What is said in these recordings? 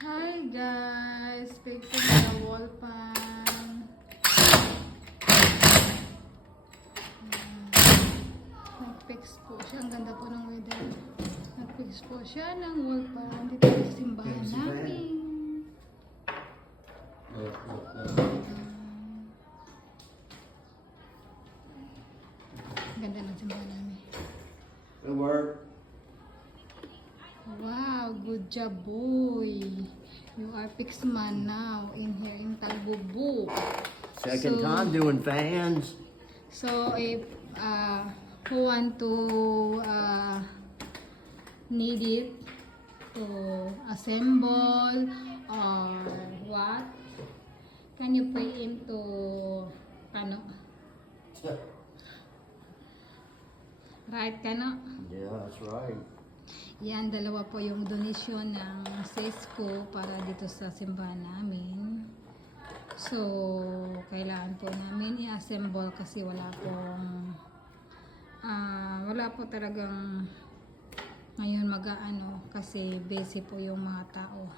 Hi guys! Fixing the wall pan. Nag-fix po siya. Ang ganda po ng weather. Nag-fix po siya ng wall pan dito sa simbahan namin. Ganda ng simbahan namin. Good work. Wow, good job, boy. You are fixed man now in here in Talbubu. Second time doing fans. So if who want to need it to assemble or what, can you pay into kano? Right, kano? Yeah, that's right. Yan, dalawa po yung donation ng SESCO para dito sa simbahan namin. So, kailangan po namin i-assemble kasi wala po talagang ngayon mag-aano kasi busy po yung mga tao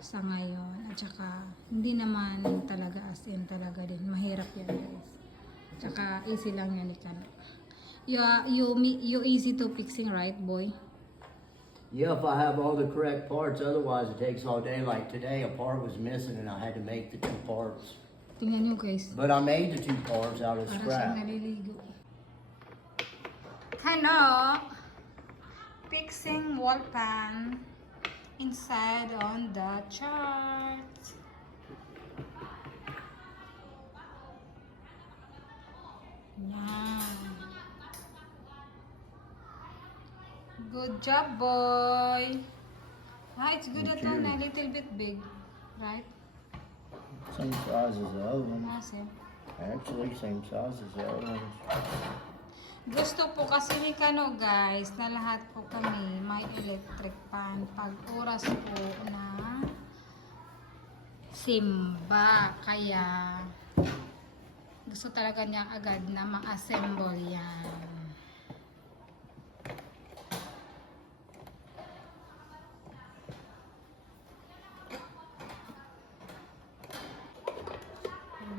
sa ngayon. At saka, hindi naman talaga as in talaga din. Mahirap yan guys. Tsaka, easy lang yan ikano. You easy to fixing, right boy? Yeah, if I have all the correct parts, otherwise it takes all day. Like today, a part was missing and I had to make the two parts. Tingnan nyo guys. But I made the two parts out of Para scrap. siyang naliligo. Hello! Fixing wall pan inside on the chart. Yan. Good job, boy. It's good at all. A little bit big, right? Same size as the other one. Massive. Actually, same size as the other one. Gusto po kasi ni Kano guys na lahat po kami may electric pan pag oras po na simba. Kaya gusto talaga niya agad na ma-assemble yan.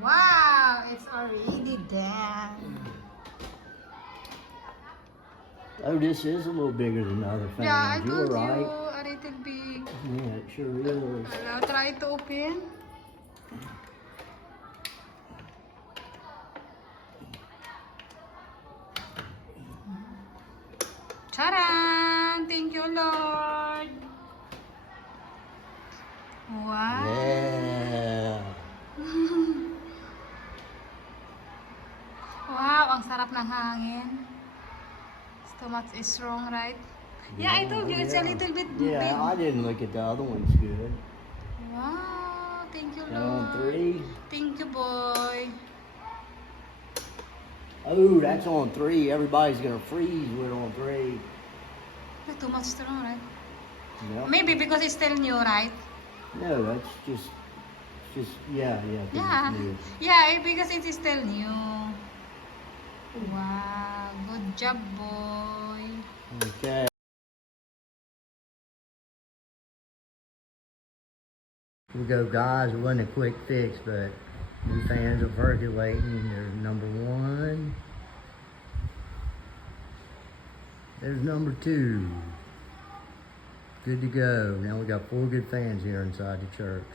Wow! It's already done. Oh, this is a little bigger than the other fans. Yeah, I You were told you right. a little bit. Yeah, it sure is. Hello, try to open. Charan! Thank you, Lord. Wow. Yeah. Wow, ang sarap ng hangin. So much is strong, right? Yeah, I told you it's a little bit big. Yeah, I didn't look at the other ones good. Wow, thank you, That on Lord. 3. Thank you, boy. Oh, that's on 3. Everybody's gonna freeze with on 3. Too much strong, right? Yep. Maybe because it's still new, right? No, that's just yeah. 'Cause Yeah, it's new. yeah, because it is still new. Wow, good job, boy. Okay. Here we go, guys. It wasn't a quick fix, but new fans are percolating. There's number 1. There's number 2. Good to go. Now we got 4 good fans here inside the church.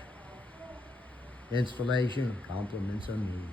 Installation, compliments on me.